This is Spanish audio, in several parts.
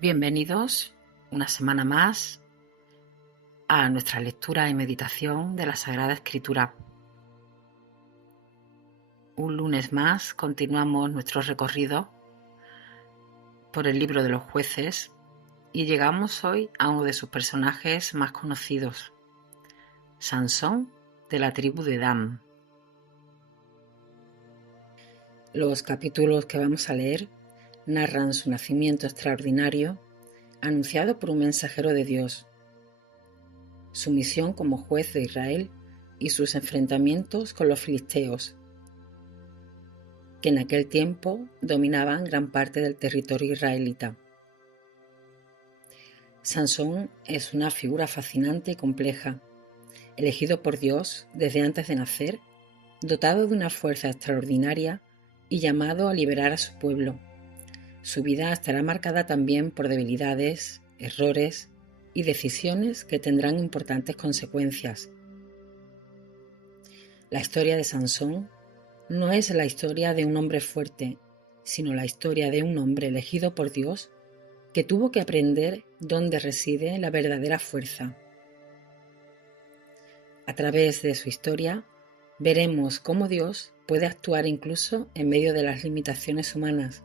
Bienvenidos una semana más a nuestra lectura y meditación de la Sagrada Escritura. Un lunes más continuamos nuestro recorrido por el libro de los jueces y llegamos hoy a uno de sus personajes más conocidos, Sansón de la tribu de Dan. Los capítulos que vamos a leer narran su nacimiento extraordinario anunciado por un mensajero de Dios, su misión como juez de Israel y sus enfrentamientos con los filisteos, que en aquel tiempo dominaban gran parte del territorio israelita. Sansón es una figura fascinante y compleja, elegido por Dios desde antes de nacer, dotado de una fuerza extraordinaria y llamado a liberar a su pueblo. Su vida estará marcada también por debilidades, errores y decisiones que tendrán importantes consecuencias. La historia de Sansón no es la historia de un hombre fuerte, sino la historia de un hombre elegido por Dios que tuvo que aprender dónde reside la verdadera fuerza. A través de su historia veremos cómo Dios puede actuar incluso en medio de las limitaciones humanas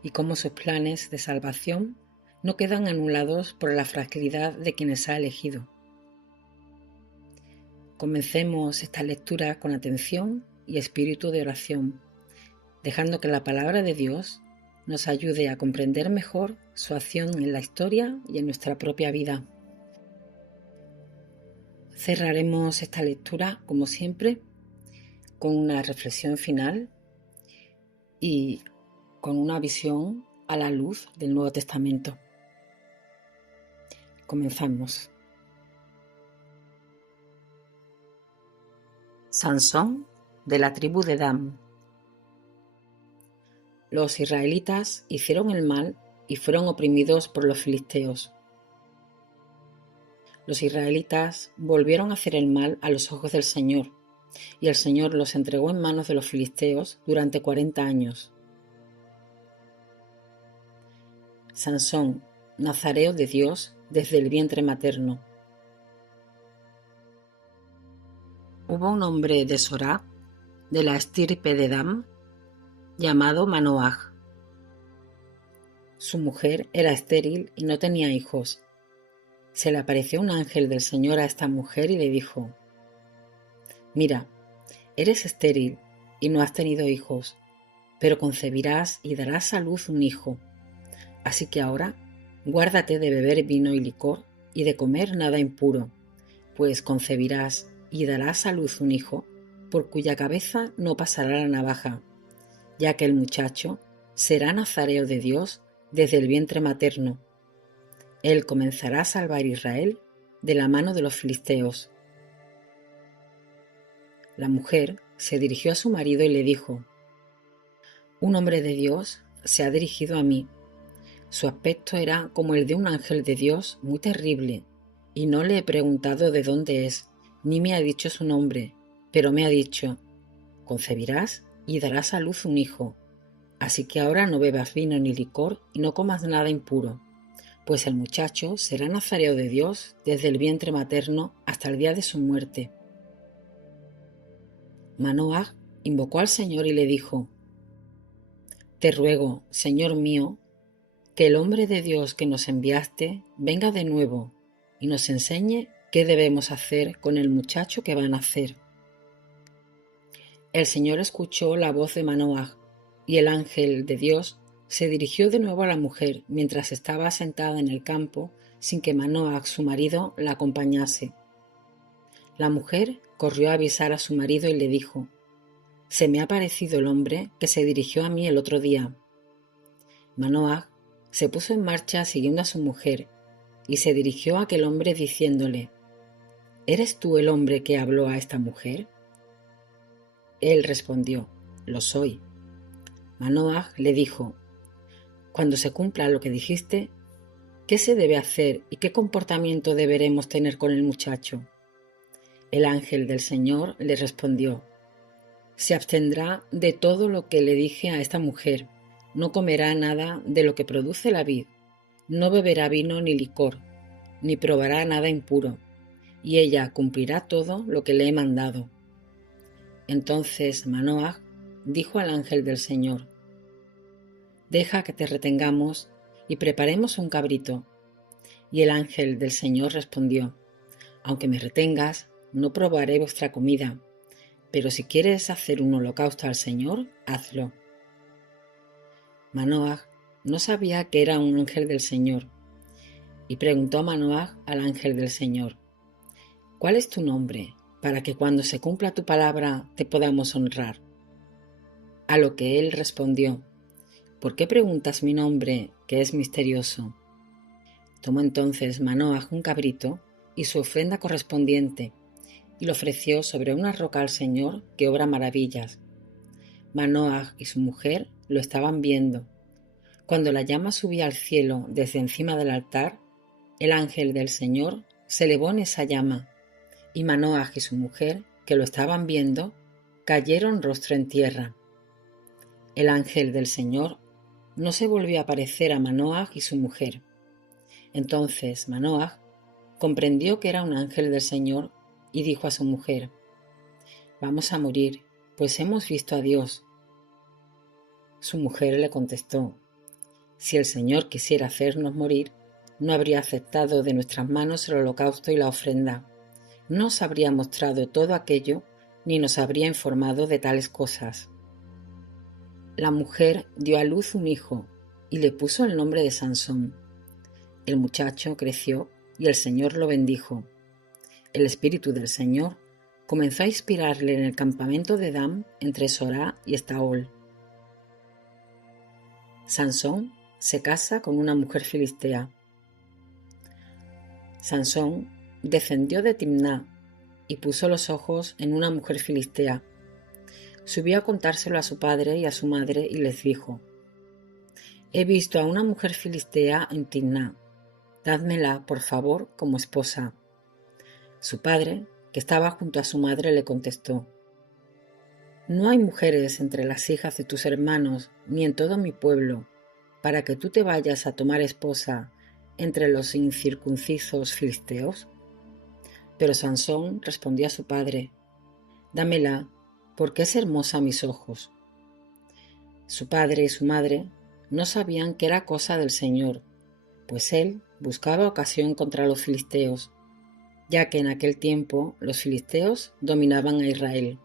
y cómo sus planes de salvación no quedan anulados por la fragilidad de quienes ha elegido. Comencemos esta lectura con atención y espíritu de oración, dejando que la palabra de Dios nos ayude a comprender mejor su acción en la historia y en nuestra propia vida. Cerraremos esta lectura, como siempre, con una reflexión final y con una visión a la luz del Nuevo Testamento. Comenzamos. Sansón de la tribu de Dan. Los israelitas hicieron el mal y fueron oprimidos por los filisteos. Los israelitas volvieron a hacer el mal a los ojos del Señor, y el Señor los entregó en manos de los filisteos durante 40 años. Sansón, nazareo de Dios desde el vientre materno. Hubo un hombre de Sorá, de la estirpe de Dan, llamado Manoaj. Su mujer era estéril y no tenía hijos. Se le apareció un ángel del Señor a esta mujer y le dijo: «Mira, eres estéril y no has tenido hijos, pero concebirás y darás a luz un hijo. Así que ahora guárdate de beber vino y licor y de comer nada impuro, pues concebirás y darás a luz un hijo, por cuya cabeza no pasará la navaja, ya que el muchacho será nazareo de Dios desde el vientre materno. Él comenzará a salvar a Israel de la mano de los filisteos». La mujer se dirigió a su marido y le dijo: «Un hombre de Dios se ha dirigido a mí. Su aspecto era como el de un ángel de Dios muy terrible, y no le he preguntado de dónde es, ni me ha dicho su nombre, pero me ha dicho: concebirás y darás a luz un hijo. Así que ahora no bebas vino ni licor y no comas nada impuro, pues el muchacho será nazareo de Dios desde el vientre materno hasta el día de su muerte». Manoaj invocó al Señor y le dijo: «Te ruego, Señor mío, que el hombre de Dios que nos enviaste venga de nuevo y nos enseñe qué debemos hacer con el muchacho que va a nacer». El Señor escuchó la voz de Manoaj, y el ángel de Dios se dirigió de nuevo a la mujer mientras estaba sentada en el campo sin que Manoaj, su marido, la acompañase. La mujer corrió a avisar a su marido y le dijo: «Se me ha aparecido el hombre que se dirigió a mí el otro día». Manoaj se puso en marcha siguiendo a su mujer y se dirigió a aquel hombre diciéndole: «¿Eres tú el hombre que habló a esta mujer?». Él respondió: «Lo soy». Manoaj le dijo: «Cuando se cumpla lo que dijiste, ¿qué se debe hacer y qué comportamiento deberemos tener con el muchacho?». El ángel del Señor le respondió: «Se abstendrá de todo lo que le dije a esta mujer, no comerá nada de lo que produce la vid, no beberá vino ni licor, ni probará nada impuro, y ella cumplirá todo lo que le he mandado. Entonces Manoah dijo al ángel del Señor: Deja que te retengamos y preparemos un cabrito. Y el ángel del Señor respondió: Aunque me retengas, no probaré vuestra comida, pero si quieres hacer un holocausto al Señor, hazlo. Manoah no sabía que era un ángel del Señor, y preguntó a Manoah al ángel del Señor: ¿Cuál es tu nombre, para que cuando se cumpla tu palabra te podamos honrar? A lo que él respondió: ¿Por qué preguntas mi nombre, que es misterioso? Tomó entonces Manoah un cabrito y su ofrenda correspondiente, y lo ofreció sobre una roca al Señor, que obra maravillas. Manoah y su mujer lo estaban viendo. Cuando la llama subía al cielo desde encima del altar, el ángel del Señor se elevó en esa llama, y Manoah y su mujer, que lo estaban viendo, cayeron rostro en tierra. El ángel del Señor no se volvió a aparecer a Manoah y su mujer. Entonces Manoah comprendió que era un ángel del Señor y dijo a su mujer: Vamos a morir, pues hemos visto a Dios. Su mujer le contestó: Si el Señor quisiera hacernos morir, no habría aceptado de nuestras manos el holocausto y la ofrenda. No nos habría mostrado todo aquello, ni nos habría informado de tales cosas. La mujer dio a luz un hijo y le puso el nombre de Sansón. El muchacho creció y el Señor lo bendijo. El espíritu del Señor comenzó a inspirarle en el campamento de Dan entre Sorá y Estaol. Sansón se casa con una mujer filistea. Sansón descendió de Timná y puso los ojos en una mujer filistea. Subió a contárselo a su padre y a su madre y les dijo: He visto a una mujer filistea en Timná. Dádmela, por favor, como esposa. Su padre, que estaba junto a su madre, le contestó: No hay mujeres entre las hijas de tus hermanos, ni en todo mi pueblo, para que tú te vayas a tomar esposa entre los incircuncisos filisteos. Pero Sansón respondió a su padre: Dámela, porque es hermosa a mis ojos. Su padre y su madre no sabían que era cosa del Señor, pues él buscaba ocasión contra los filisteos, ya que en aquel tiempo los filisteos dominaban a Israel.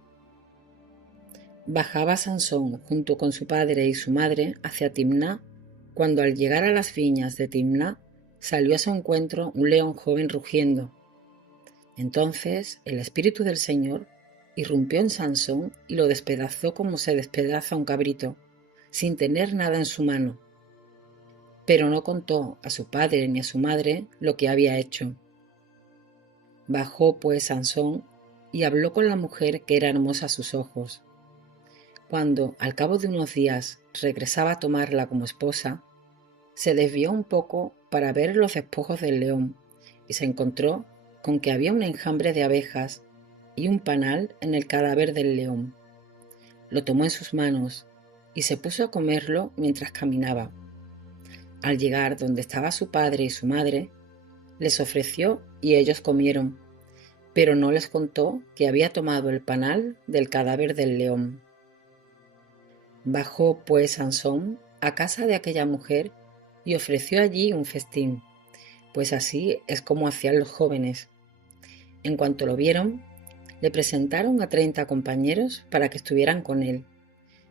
Bajaba Sansón junto con su padre y su madre hacia Timná, cuando al llegar a las viñas de Timná salió a su encuentro un león joven rugiendo. Entonces el espíritu del Señor irrumpió en Sansón y lo despedazó como se despedaza un cabrito, sin tener nada en su mano. Pero no contó a su padre ni a su madre lo que había hecho. Bajó pues Sansón y habló con la mujer, que era hermosa a sus ojos. Cuando, al cabo de unos días, regresaba a tomarla como esposa, se desvió un poco para ver los despojos del león y se encontró con que había un enjambre de abejas y un panal en el cadáver del león. Lo tomó en sus manos y se puso a comerlo mientras caminaba. Al llegar donde estaba su padre y su madre, les ofreció y ellos comieron, pero no les contó que había tomado el panal del cadáver del león. Bajó pues Sansón a casa de aquella mujer y ofreció allí un festín, pues así es como hacían los jóvenes. En cuanto lo vieron, le presentaron a 30 compañeros para que estuvieran con él.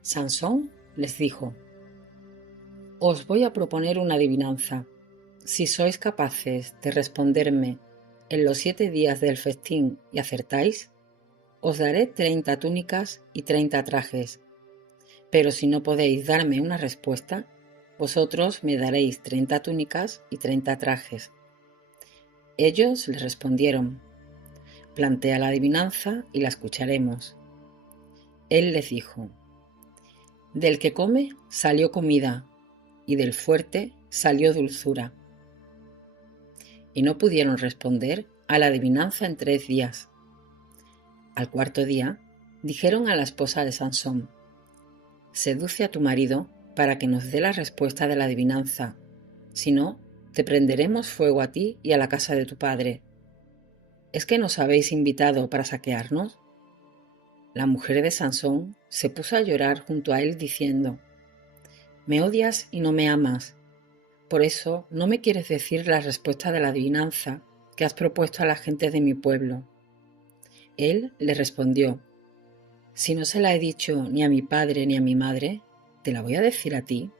Sansón les dijo: Os voy a proponer una adivinanza. Si sois capaces de responderme en los 7 días del festín y acertáis, os daré 30 túnicas y 30 trajes. Pero si no podéis darme una respuesta, vosotros me daréis 30 túnicas y 30 trajes. Ellos les respondieron: Plantea la adivinanza y la escucharemos. Él les dijo: Del que come salió comida, y del fuerte salió dulzura. Y no pudieron responder a la adivinanza en 3 días. Al cuarto día dijeron a la esposa de Sansón: Seduce a tu marido para que nos dé la respuesta de la adivinanza. Si no, te prenderemos fuego a ti y a la casa de tu padre. ¿Es que nos habéis invitado para saquearnos? La mujer de Sansón se puso a llorar junto a él diciendo: Me odias y no me amas. Por eso no me quieres decir la respuesta de la adivinanza que has propuesto a la gente de mi pueblo. Él le respondió: Si no se la he dicho ni a mi padre ni a mi madre, ¿te la voy a decir a ti?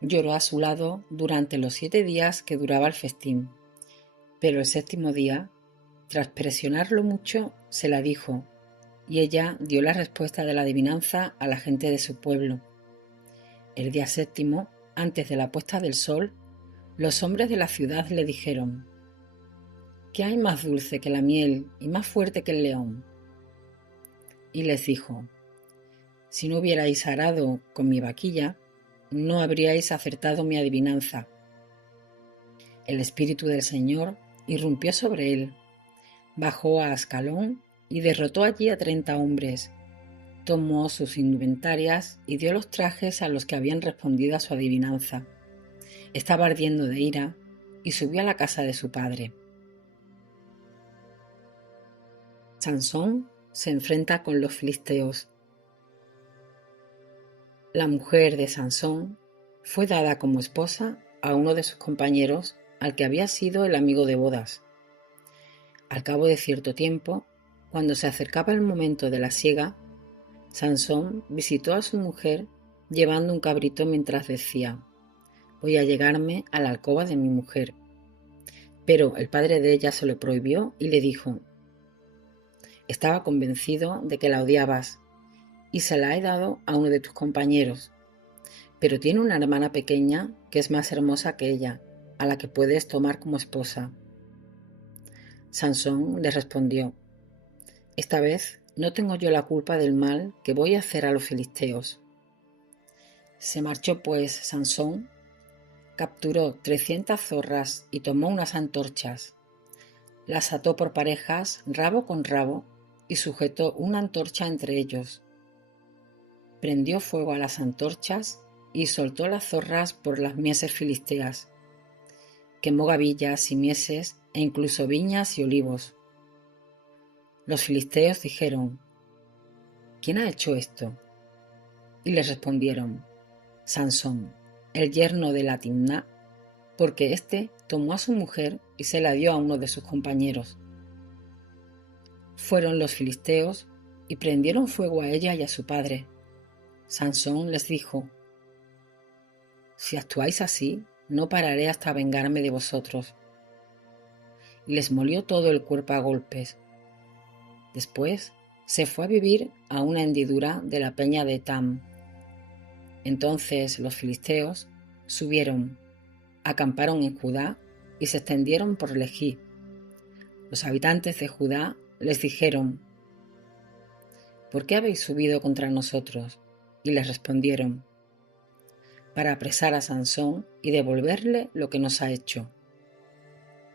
Lloró a su lado durante los 7 días que duraba el festín, pero el 7.º día, tras presionarlo mucho, se la dijo, y ella dio la respuesta de la adivinanza a la gente de su pueblo. El día 7.º, antes de la puesta del sol, los hombres de la ciudad le dijeron: ¿Qué hay más dulce que la miel y más fuerte que el león? Y les dijo: Si no hubierais arado con mi vaquilla, no habríais acertado mi adivinanza. El espíritu del Señor irrumpió sobre él, bajó a Ascalón y derrotó allí a 30 hombres. Tomó sus indumentarias y dio los trajes a los que habían respondido a su adivinanza. Estaba ardiendo de ira y subió a la casa de su padre. Sansón se enfrenta con los filisteos. La mujer de Sansón fue dada como esposa a uno de sus compañeros, al que había sido el amigo de bodas. Al cabo de cierto tiempo, cuando se acercaba el momento de la siega, Sansón visitó a su mujer llevando un cabrito mientras decía: Voy a llegarme a la alcoba de mi mujer. Pero el padre de ella se lo prohibió y le dijo: Estaba convencido de que la odiabas y se la he dado a uno de tus compañeros, pero tiene una hermana pequeña que es más hermosa que ella, a la que puedes tomar como esposa. Sansón le respondió: Esta vez no tengo yo la culpa del mal que voy a hacer a los filisteos. Se marchó pues Sansón, capturó 300 zorras y tomó unas antorchas. Las ató por parejas, rabo con rabo, y sujetó una antorcha entre ellos. Prendió fuego a las antorchas y soltó las zorras por las mieses filisteas. Quemó gavillas y mieses e incluso viñas y olivos. Los filisteos dijeron: ¿Quién ha hecho esto? Y les respondieron: Sansón, el yerno de la Timná, porque éste tomó a su mujer y se la dio a uno de sus compañeros. Fueron los filisteos y prendieron fuego a ella y a su padre. Sansón les dijo: Si actuáis así, no pararé hasta vengarme de vosotros. Y les molió todo el cuerpo a golpes. Después se fue a vivir a una hendidura de la peña de Etam. Entonces los filisteos subieron, acamparon en Judá y se extendieron por Lejí. Los habitantes de Judá les dijeron: ¿Por qué habéis subido contra nosotros? Y les respondieron: Para apresar a Sansón y devolverle lo que nos ha hecho.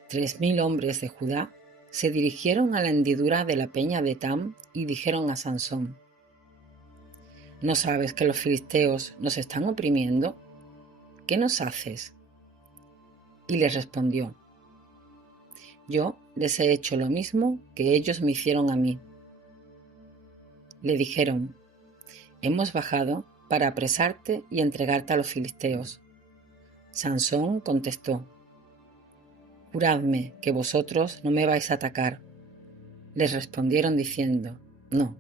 3.000 hombres de Judá se dirigieron a la hendidura de la peña de Etam y dijeron a Sansón: ¿No sabes que los filisteos nos están oprimiendo? ¿Qué nos haces? Y les respondió: Yo les he hecho lo mismo que ellos me hicieron a mí. Le dijeron: Hemos bajado para apresarte y entregarte a los filisteos. Sansón contestó: Juradme que vosotros no me vais a atacar. Les respondieron diciendo: No,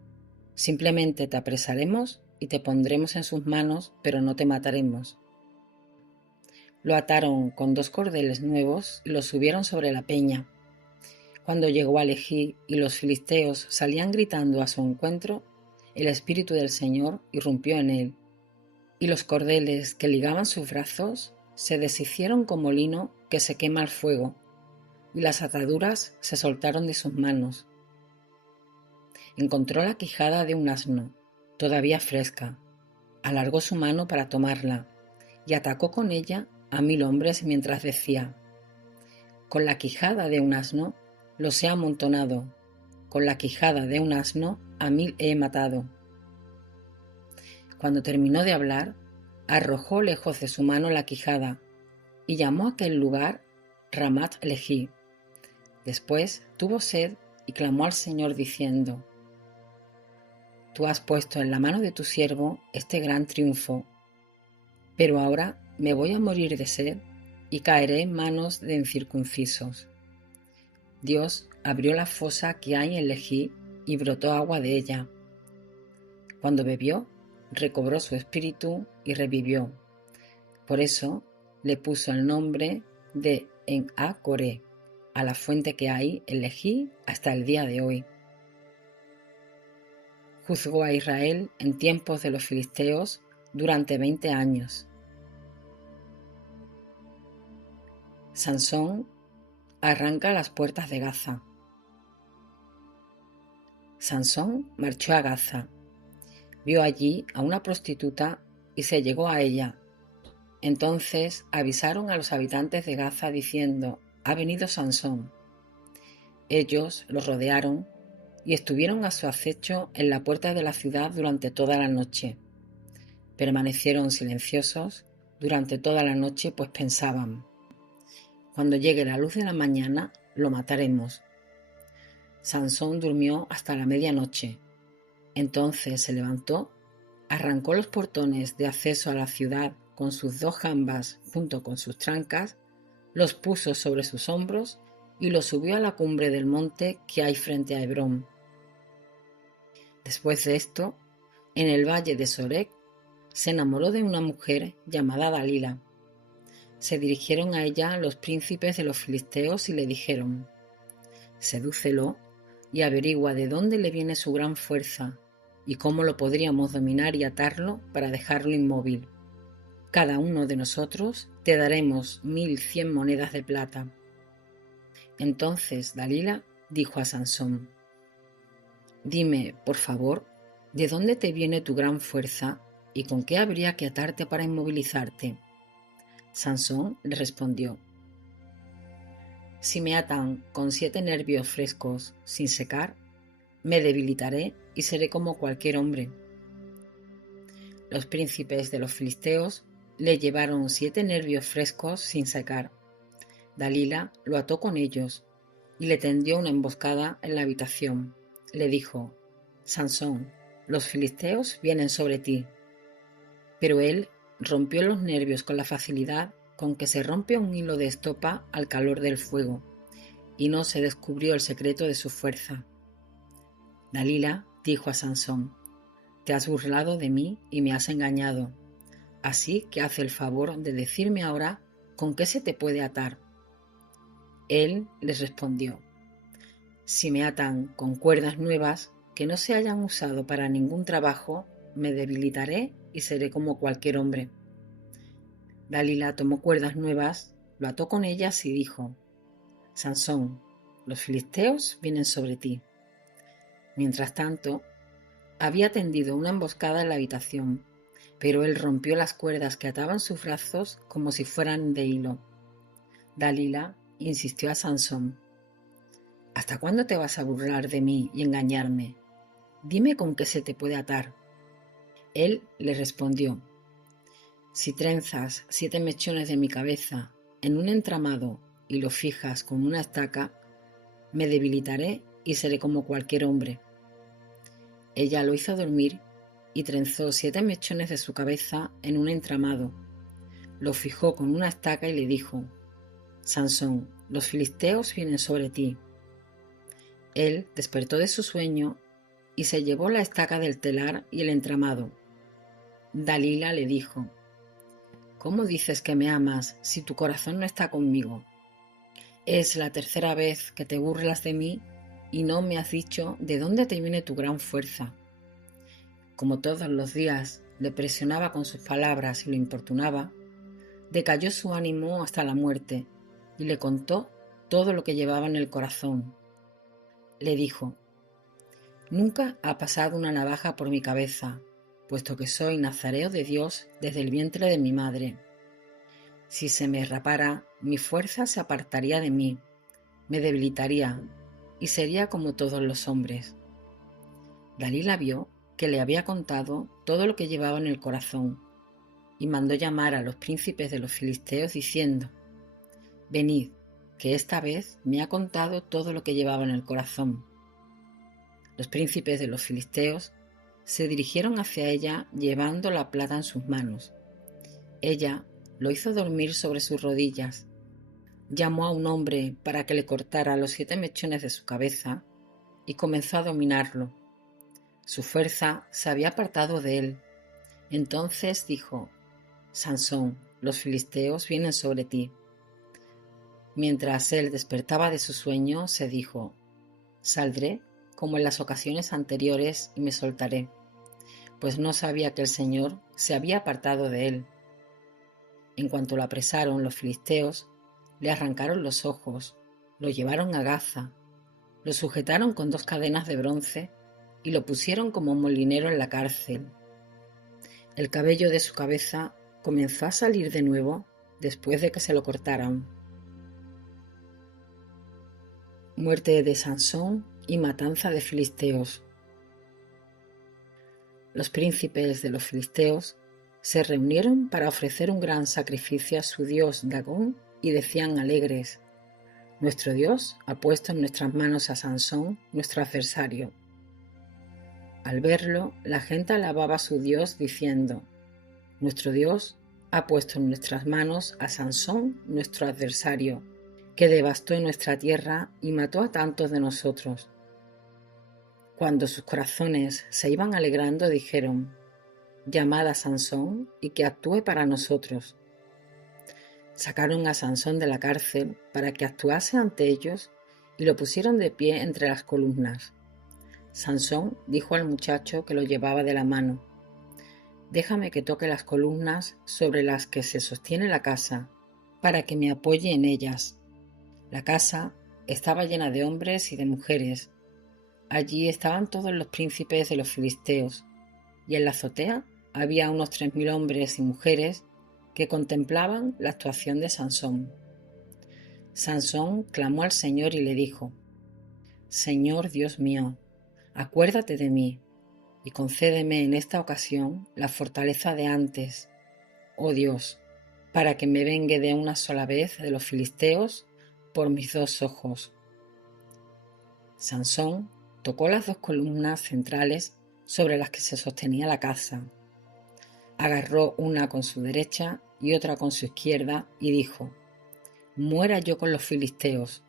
simplemente te apresaremos y te pondremos en sus manos, pero no te mataremos. Lo ataron con 2 cordeles nuevos y lo subieron sobre la peña. Cuando llegó a Lejí y los filisteos salían gritando a su encuentro, el espíritu del Señor irrumpió en él, y los cordeles que ligaban sus brazos se deshicieron como lino que se quema al fuego, y las ataduras se soltaron de sus manos. Encontró la quijada de un asno, todavía fresca, alargó su mano para tomarla, y atacó con ella a 1.000 hombres mientras decía: Con la quijada de un asno los he amontonado, con la quijada de un asno a 1.000 he matado. Cuando terminó de hablar, arrojó lejos de su mano la quijada y llamó a aquel lugar Ramat Lehi. Después tuvo sed y clamó al Señor diciendo: Tú has puesto en la mano de tu siervo este gran triunfo, pero ahora me voy a morir de sed y caeré en manos de incircuncisos. Dios abrió la fosa que hay en Lehi y brotó agua de ella. Cuando bebió, recobró su espíritu y revivió. Por eso le puso el nombre de En-a-Coré, a la fuente que hay en Lehi hasta el día de hoy. Juzgó a Israel en tiempos de los filisteos durante 20 años. Sansón arranca las puertas de Gaza. Sansón marchó a Gaza. Vio allí a una prostituta y se llegó a ella. Entonces avisaron a los habitantes de Gaza diciendo: «Ha venido Sansón». Ellos lo rodearon y estuvieron a su acecho en la puerta de la ciudad durante toda la noche. Permanecieron silenciosos durante toda la noche, pues pensaban: «Cuando llegue la luz de la mañana, lo mataremos». Sansón durmió hasta la medianoche. Entonces se levantó, arrancó los portones de acceso a la ciudad con sus 2 jambas junto con sus trancas, los puso sobre sus hombros y los subió a la cumbre del monte que hay frente a Hebrón. Después de esto, en el valle de Sorek, se enamoró de una mujer llamada Dalila. Se dirigieron a ella los príncipes de los filisteos y le dijeron: «Sedúcelo y averigua de dónde le viene su gran fuerza y cómo lo podríamos dominar y atarlo para dejarlo inmóvil. Cada uno de nosotros te daremos 1100 monedas de plata». Entonces Dalila dijo a Sansón: «Dime, por favor, ¿de dónde te viene tu gran fuerza y con qué habría que atarte para inmovilizarte?» Sansón le respondió: «Si me atan con 7 nervios frescos sin secar, me debilitaré y seré como cualquier hombre». Los príncipes de los filisteos le llevaron 7 nervios frescos sin secar. Dalila lo ató con ellos y le tendió una emboscada en la habitación. Le dijo: «Sansón, los filisteos vienen sobre ti». Pero él rompió los nervios con la facilidad con que se rompe un hilo de estopa al calor del fuego, y no se descubrió el secreto de su fuerza. Dalila dijo a Sansón: «Te has burlado de mí y me has engañado, así que haz el favor de decirme ahora con qué se te puede atar». Él les respondió: «Si me atan con cuerdas nuevas que no se hayan usado para ningún trabajo, me debilitaré y seré como cualquier hombre». Dalila tomó cuerdas nuevas, lo ató con ellas y dijo: «Sansón, los filisteos vienen sobre ti». Mientras tanto, había tendido una emboscada en la habitación, pero él rompió las cuerdas que ataban sus brazos como si fueran de hilo. Dalila insistió a Sansón: «¿Hasta cuándo te vas a burlar de mí y engañarme? Dime con qué se te puede atar». Él le respondió: «Si trenzas 7 mechones de mi cabeza en un entramado y lo fijas con una estaca, me debilitaré y seré como cualquier hombre». Ella lo hizo dormir y trenzó 7 mechones de su cabeza en un entramado. Lo fijó con una estaca y le dijo: «Sansón, los filisteos vienen sobre ti». Él despertó de su sueño y se llevó la estaca del telar y el entramado. Dalila le dijo: «¿Cómo dices que me amas si tu corazón no está conmigo? Es la 3ª vez que te burlas de mí y no me has dicho de dónde te viene tu gran fuerza». Como todos los días le presionaba con sus palabras y lo importunaba, decayó su ánimo hasta la muerte y le contó todo lo que llevaba en el corazón. Le dijo: «Nunca ha pasado una navaja por mi cabeza, puesto que soy nazareo de Dios desde el vientre de mi madre. Si se me rapara, mi fuerza se apartaría de mí, me debilitaría y sería como todos los hombres». Dalila vio que le había contado todo lo que llevaba en el corazón, y mandó llamar a los príncipes de los filisteos diciendo: «Venid, que esta vez me ha contado todo lo que llevaba en el corazón». Los príncipes de los filisteos se dirigieron hacia ella llevando la plata en sus manos. Ella lo hizo dormir sobre sus rodillas, llamó a un hombre para que le cortara los 7 mechones de su cabeza y comenzó a dominarlo. Su fuerza se había apartado de él. Entonces dijo: «Sansón, los filisteos vienen sobre ti». Mientras él despertaba de su sueño, se dijo: «Saldré como en las ocasiones anteriores y me soltaré», pues no sabía que el Señor se había apartado de él. En cuanto lo apresaron los filisteos, le arrancaron los ojos, lo llevaron a Gaza, lo sujetaron con 2 cadenas de bronce y lo pusieron como molinero en la cárcel. El cabello de su cabeza comenzó a salir de nuevo después de que se lo cortaran. Muerte de Sansón y matanza de filisteos. Los príncipes de los filisteos se reunieron para ofrecer un gran sacrificio a su dios Dagón y decían alegres: «Nuestro Dios ha puesto en nuestras manos a Sansón, nuestro adversario». Al verlo, la gente alababa a su Dios diciendo: «Nuestro Dios ha puesto en nuestras manos a Sansón, nuestro adversario, que devastó nuestra tierra y mató a tantos de nosotros». Cuando sus corazones se iban alegrando, dijeron: «Llamad a Sansón y que actúe para nosotros». Sacaron a Sansón de la cárcel para que actuase ante ellos y lo pusieron de pie entre las columnas. Sansón dijo al muchacho que lo llevaba de la mano: «Déjame que toque las columnas sobre las que se sostiene la casa, para que me apoye en ellas». La casa estaba llena de hombres y de mujeres. Allí estaban todos los príncipes de los filisteos, y en la azotea había unos 3000 hombres y mujeres que contemplaban la actuación de Sansón. Sansón clamó al Señor y le dijo: «Señor Dios mío, acuérdate de mí y concédeme en esta ocasión la fortaleza de antes, oh Dios, para que me vengue de una sola vez de los filisteos por mis 2 ojos». Sansón tocó las 2 columnas centrales sobre las que se sostenía la casa. Agarró una con su derecha y otra con su izquierda y dijo: «Muera yo con los filisteos».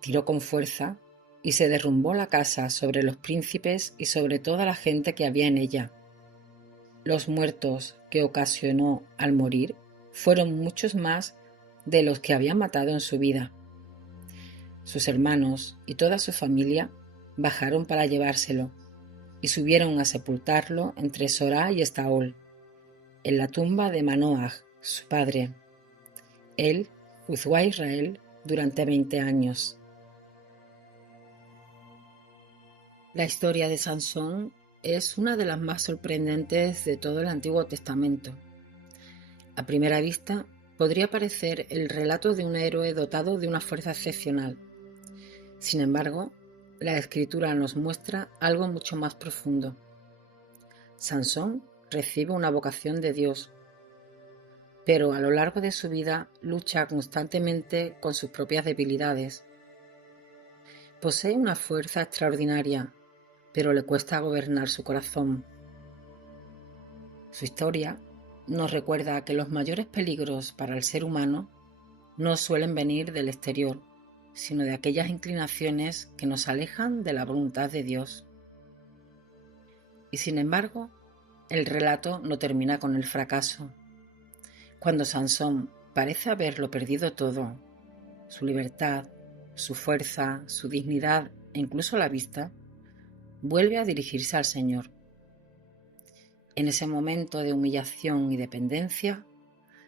Tiró con fuerza y se derrumbó la casa sobre los príncipes y sobre toda la gente que había en ella. Los muertos que ocasionó al morir fueron muchos más de los que había matado en su vida. Sus hermanos y toda su familia bajaron para llevárselo y subieron a sepultarlo entre Sorá y Estaol, en la tumba de Manoaj, su padre. Él juzgó a Israel durante 20 años. La historia de Sansón es una de las más sorprendentes de todo el Antiguo Testamento. A primera vista, podría parecer el relato de un héroe dotado de una fuerza excepcional. Sin embargo, la Escritura nos muestra algo mucho más profundo. Sansón recibe una vocación de Dios, pero a lo largo de su vida lucha constantemente con sus propias debilidades. Posee una fuerza extraordinaria, pero le cuesta gobernar su corazón. Su historia nos recuerda que los mayores peligros para el ser humano no suelen venir del exterior, sino de aquellas inclinaciones que nos alejan de la voluntad de Dios. Y sin embargo, el relato no termina con el fracaso. Cuando Sansón parece haberlo perdido todo, su libertad, su fuerza, su dignidad e incluso la vista, vuelve a dirigirse al Señor. En ese momento de humillación y dependencia,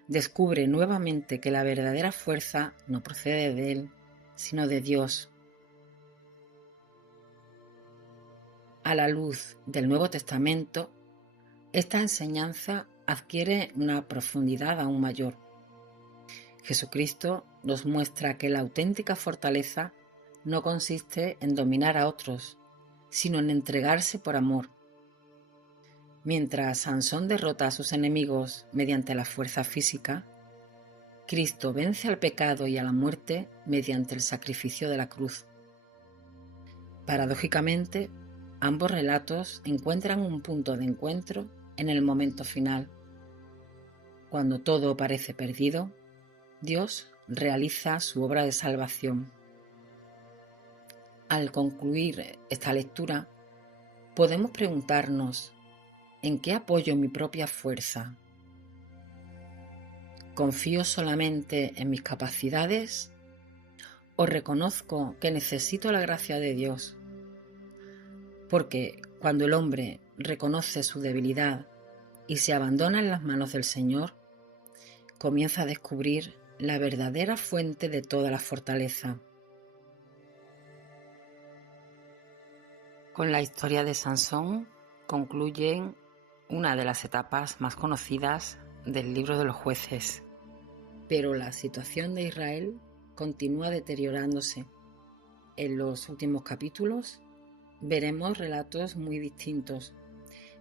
descubre nuevamente que la verdadera fuerza no procede de él, sino de Dios. A la luz del Nuevo Testamento, esta enseñanza adquiere una profundidad aún mayor. Jesucristo nos muestra que la auténtica fortaleza no consiste en dominar a otros, sino en entregarse por amor, Mientras Sansón derrota a sus enemigos mediante la fuerza física, Cristo vence al pecado y a la muerte mediante el sacrificio de la cruz. Paradójicamente, ambos relatos encuentran un punto de encuentro en el momento final. Cuando todo parece perdido, Dios realiza su obra de salvación. Al concluir esta lectura, podemos preguntarnos: ¿en qué apoyo mi propia fuerza? ¿Confío solamente en mis capacidades o reconozco que necesito la gracia de Dios? Porque cuando el hombre reconoce su debilidad y se abandona en las manos del Señor, comienza a descubrir la verdadera fuente de toda la fortaleza. Con la historia de Sansón concluyen una de las etapas más conocidas del libro de los jueces. Pero la situación de Israel continúa deteriorándose. En los últimos capítulos veremos relatos muy distintos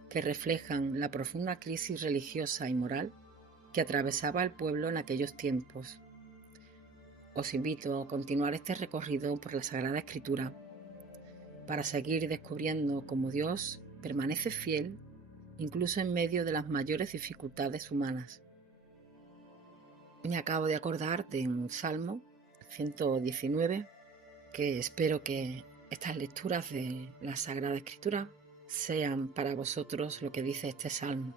que reflejan la profunda crisis religiosa y moral que atravesaba el pueblo en aquellos tiempos. Os invito a continuar este recorrido por la Sagrada Escritura para seguir descubriendo cómo Dios permanece fiel incluso en medio de las mayores dificultades humanas. Me acabo de acordar de un Salmo 119 que espero que estas lecturas de la Sagrada Escritura sean para vosotros lo que dice este Salmo.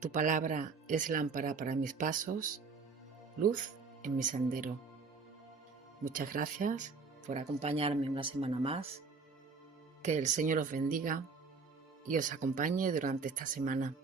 Tu palabra es lámpara para mis pasos, luz en mi sendero. Muchas gracias por acompañarme una semana más. Que el Señor os bendiga y os acompañe durante esta semana.